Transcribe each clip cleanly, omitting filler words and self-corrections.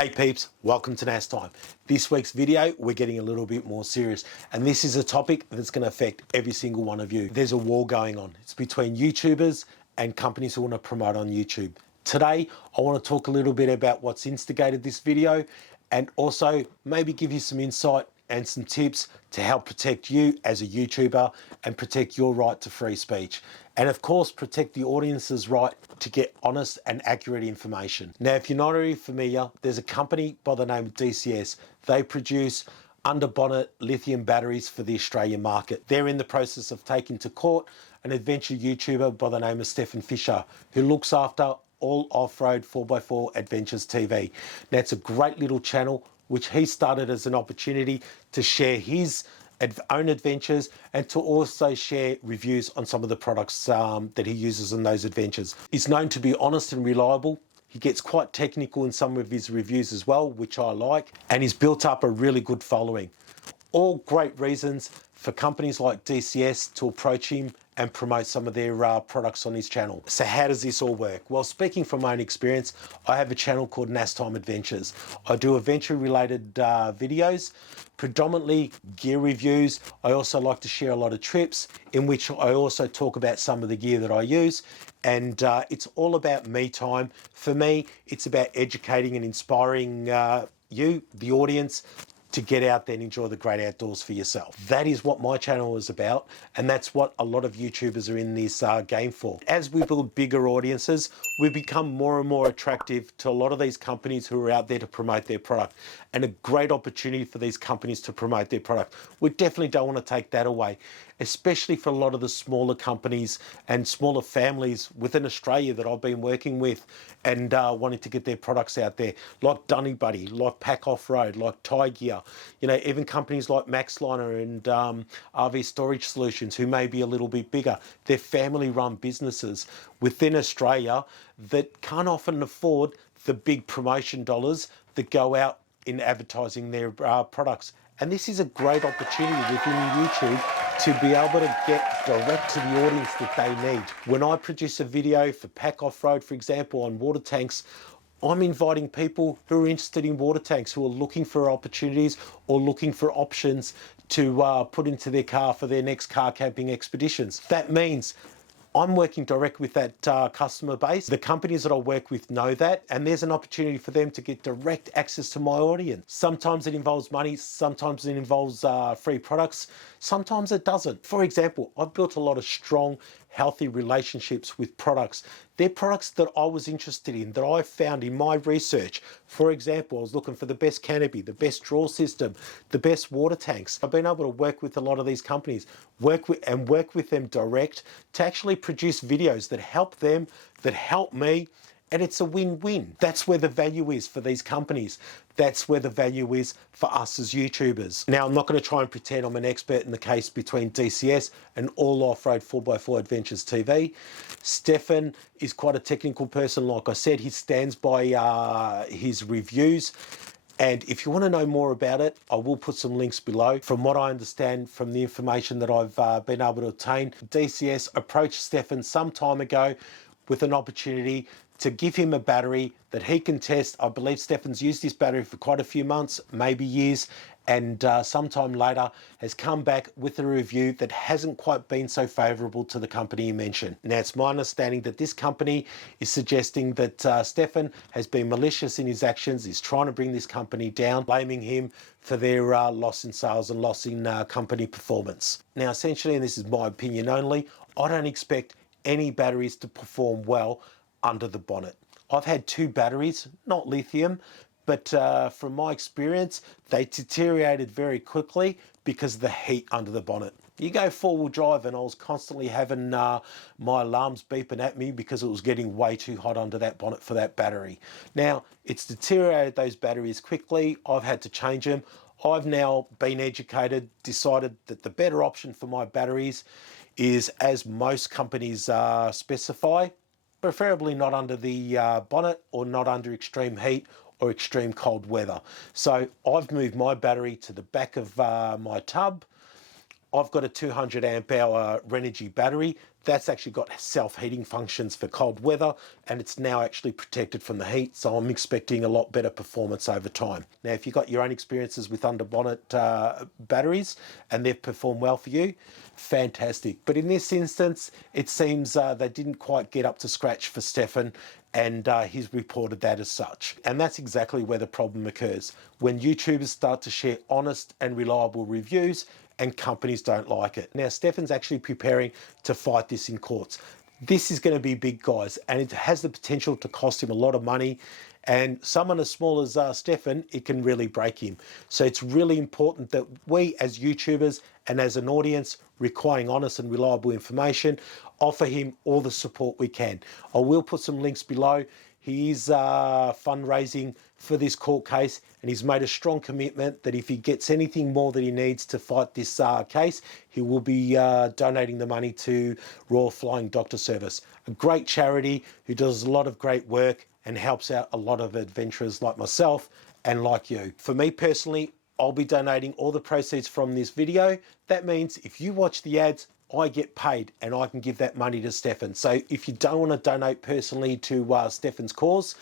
Hey peeps, welcome to NasTime. This week's video, we're getting a little bit more serious, and this is a topic that's going to affect every single one of you. There's a war going on. It's between YouTubers and companies who want to promote on YouTube. Today, I want to talk a little bit about what's instigated this video and also maybe give you some insight and some tips to help protect you as a YouTuber and protect your right to free speech. And of course, protect the audience's right to get honest and accurate information. Now, if you're not already familiar, there's a company by the name of DCS. They produce under bonnet lithium batteries for the Australian market. They're in the process of taking to court an adventure YouTuber by the name of Stefan Fischer, who looks after AllOffroad 4x4 Adventures TV. Now, it's a great little channel which he started as an opportunity to share his own adventures and to also share reviews on some of the products that he uses in those adventures. He's known to be honest and reliable. He gets quite technical in some of his reviews as well, which I like, and he's built up a really good following. All great reasons for companies like DCS to approach him and promote some of their products on his channel. So how does this all work? Well, speaking from my own experience, I have a channel called NasTime Adventures. I do adventure related videos, predominantly gear reviews. I also like to share a lot of trips in which I also talk about some of the gear that I use. And it's all about MeTime. For me, it's about educating and inspiring you, the audience, to get out there and enjoy the great outdoors for yourself. That is what my channel is about, and that's what a lot of YouTubers are in this game for. As we build bigger audiences, we become more and more attractive to a lot of these companies who are out there to promote their product, and a great opportunity for these companies to promote their product. We definitely don't want to take that away, especially for a lot of the smaller companies and smaller families within Australia that I've been working with and wanting to get their products out there, like Dunny Buddy, like AllOffroad, like Tie Gear. You know, even companies like MaxLiner and RV Storage Solutions, who may be a little bit bigger. They're family-run businesses within Australia that can't often afford the big promotion dollars that go out in advertising their products. And this is a great opportunity within YouTube to be able to get direct to the audience that they need. When I produce a video for AllOffroad, for example, on water tanks, I'm inviting people who are interested in water tanks, who are looking for opportunities or looking for options to put into their car for their next car camping expeditions. That means I'm working direct with that customer base. The companies that I work with know that, and there's an opportunity for them to get direct access to my audience. Sometimes it involves money, sometimes it involves free products, sometimes it doesn't. For example, I've built a lot of strong, healthy relationships with products. They're products that I was interested in, that I found in my research. For example, I was looking for the best canopy, the best draw system, the best water tanks. I've been able to work with a lot of these companies, work with them direct to actually produce videos that help them, that help me, and it's a win-win. That's where the value is for these companies. That's where the value is for us as YouTubers. Now, I'm not going to try and pretend I'm an expert in the case between DCS and AllOffroad 4x4 Adventures TV. Stefan is quite a technical person. Like I said, he stands by his reviews. And if you want to know more about it, I will put some links below. From what I understand from the information that I've been able to obtain, DCS approached Stefan some time ago with an opportunity to give him a battery that he can test. I believe Stefan's used this battery for quite a few months, maybe years, and sometime later has come back with a review that hasn't quite been so favourable to the company he mentioned. Now, it's my understanding that this company is suggesting that Stefan has been malicious in his actions, is trying to bring this company down, blaming him for their loss in sales and loss in company performance. Now, essentially, and this is my opinion only, I don't expect any batteries to perform well under the bonnet. I've had two batteries, not lithium, but from my experience, they deteriorated very quickly because of the heat under the bonnet. You go four-wheel drive and I was constantly having my alarms beeping at me because it was getting way too hot under that bonnet for that battery. Now, it's deteriorated those batteries quickly. I've had to change them. I've now been educated, decided that the better option for my batteries is, as most companies specify, preferably not under the bonnet or not under extreme heat or extreme cold weather. So I've moved my battery to the back of my tub. I've got a 200 amp hour Renogy battery. That's actually got self-heating functions for cold weather, and it's now actually protected from the heat, so I'm expecting a lot better performance over time. Now, if you've got your own experiences with under bonnet batteries and they've performed well for you, fantastic. But in this instance, it seems they didn't quite get up to scratch for Stefan, and he's reported that as such. And that's exactly where the problem occurs. When YouTubers start to share honest and reliable reviews and companies don't like it. Now, Stefan's actually preparing to fight this in courts. This is going to be big, guys, and it has the potential to cost him a lot of money. And someone as small as Stefan, it can really break him. So it's really important that we as YouTubers and as an audience requiring honest and reliable information, offer him all the support we can. I will put some links below. He is fundraising for this court case, and he's made a strong commitment that if he gets anything more that he needs to fight this case, he will be donating the money to Royal Flying Doctor Service, a great charity who does a lot of great work and helps out a lot of adventurers like myself and like you. For me personally, I'll be donating all the proceeds from this video. That means if you watch the ads, I get paid and I can give that money to Stefan. So if you don't want to donate personally to Stefan's cause,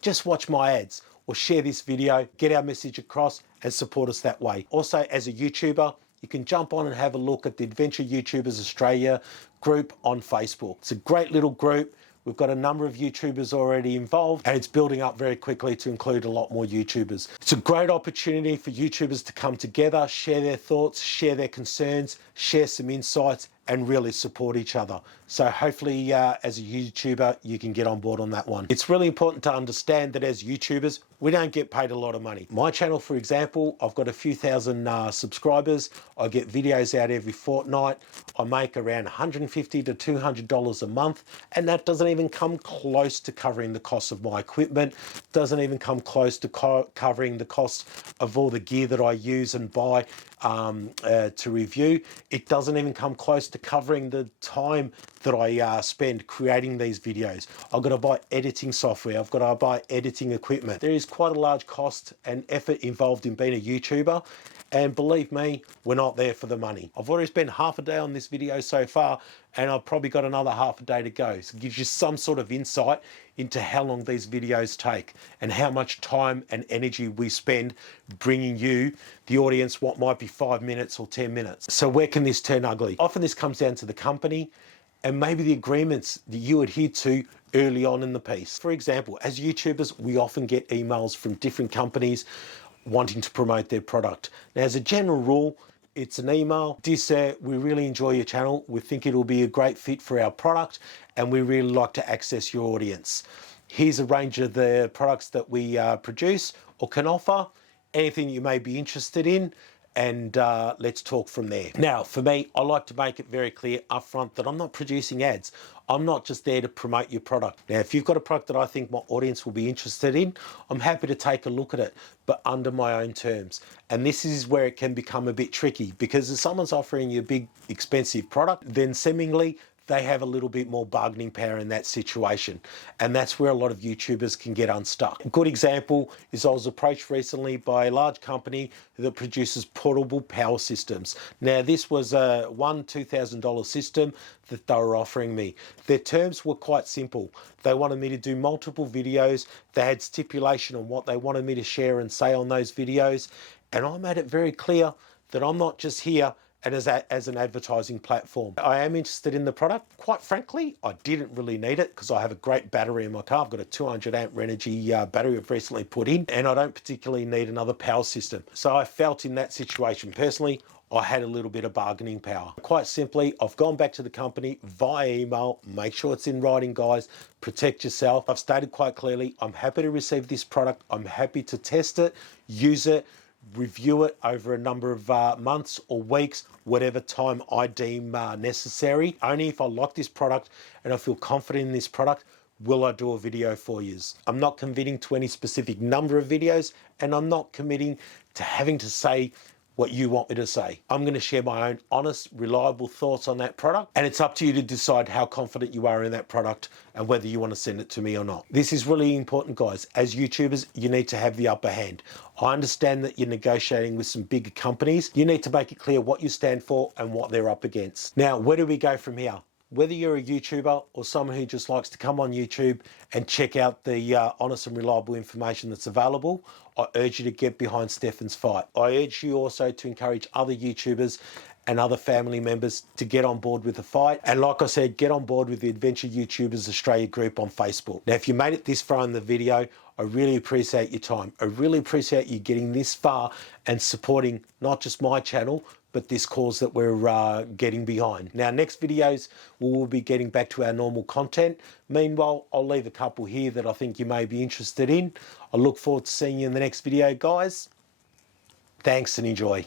just watch my ads or share this video, get our message across and support us that way. Also, as a YouTuber, you can jump on and have a look at the Adventure YouTubers Australia group on Facebook. It's a great little group. We've got a number of YouTubers already involved, and it's building up very quickly to include a lot more YouTubers. It's a great opportunity for YouTubers to come together, share their thoughts, share their concerns, share some insights, and really support each other. So hopefully as a YouTuber, you can get on board on that one. It's really important to understand that as YouTubers, we don't get paid a lot of money. My channel, for example, I've got a few thousand subscribers. I get videos out every fortnight. I make around $150 to $200 a month, and that doesn't even come close to covering the cost of my equipment, doesn't even come close to covering the cost of all the gear that I use and buy to review. It doesn't even come close to covering the time that I spend creating these videos. I've got to buy editing software. I've got to buy editing equipment. There is quite a large cost and effort involved in being a YouTuber. And believe me, we're not there for the money. I've already spent half a day on this video so far, and I've probably got another half a day to go. So it gives you some sort of insight into how long these videos take and how much time and energy we spend bringing you, the audience, what might be 5 minutes or 10 minutes. So where can this turn ugly? Often this comes down to the company and maybe the agreements that you adhere to early on in the piece. For example, as YouTubers, we often get emails from different companies wanting to promote their product. Now, as a general rule, it's an email. Dear sir, we really enjoy your channel. We think it'll be a great fit for our product, and we really like to access your audience. Here's a range of the products that we produce or can offer, anything you may be interested in, and let's talk from there. Now, for me, I like to make it very clear upfront that I'm not producing ads. I'm not just there to promote your product. Now, if you've got a product that I think my audience will be interested in, I'm happy to take a look at it, but under my own terms. And this is where it can become a bit tricky, because if someone's offering you a big, expensive product, then seemingly they have a little bit more bargaining power in that situation. And that's where a lot of YouTubers can get unstuck. A good example is I was approached recently by a large company that produces portable power systems. Now, this was a $2,000 system that they were offering me. Their terms were quite simple. They wanted me to do multiple videos. They had stipulation on what they wanted me to share and say on those videos. And I made it very clear that I'm not just here and as an advertising platform. I am interested in the product. Quite frankly, I didn't really need it because I have a great battery in my car. I've got a 200 amp Renogy battery I've recently put in, and I don't particularly need another power system. So I felt in that situation personally, I had a little bit of bargaining power. Quite simply, I've gone back to the company via email. Make sure it's in writing, guys. Protect yourself. I've stated quite clearly, I'm happy to receive this product. I'm happy to test it, use it, review it over a number of months or weeks, whatever time I deem necessary. Only if I like this product and I feel confident in this product will I do a video for you. I'm not committing to any specific number of videos, and I'm not committing to having to say what you want me to say. I'm going to share my own honest, reliable thoughts on that product, and it's up to you to decide how confident you are in that product and whether you want to send it to me or not. This is really important, guys. As YouTubers, you need to have the upper hand. I understand that you're negotiating with some bigger companies. You need to make it clear what you stand for and what they're up against. Now, where do we go from here? Whether you're a YouTuber or someone who just likes to come on YouTube and check out the honest and reliable information that's available, I urge you to get behind Stefan's fight. I urge you also to encourage other YouTubers and other family members to get on board with the fight. And like I said, get on board with the Adventure YouTubers Australia group on Facebook. Now, if you made it this far in the video, I really appreciate your time. I really appreciate you getting this far and supporting not just my channel, but this cause that we're getting behind. Now, next videos, we will be getting back to our normal content. Meanwhile, I'll leave a couple here that I think you may be interested in. I look forward to seeing you in the next video, guys. Thanks and enjoy.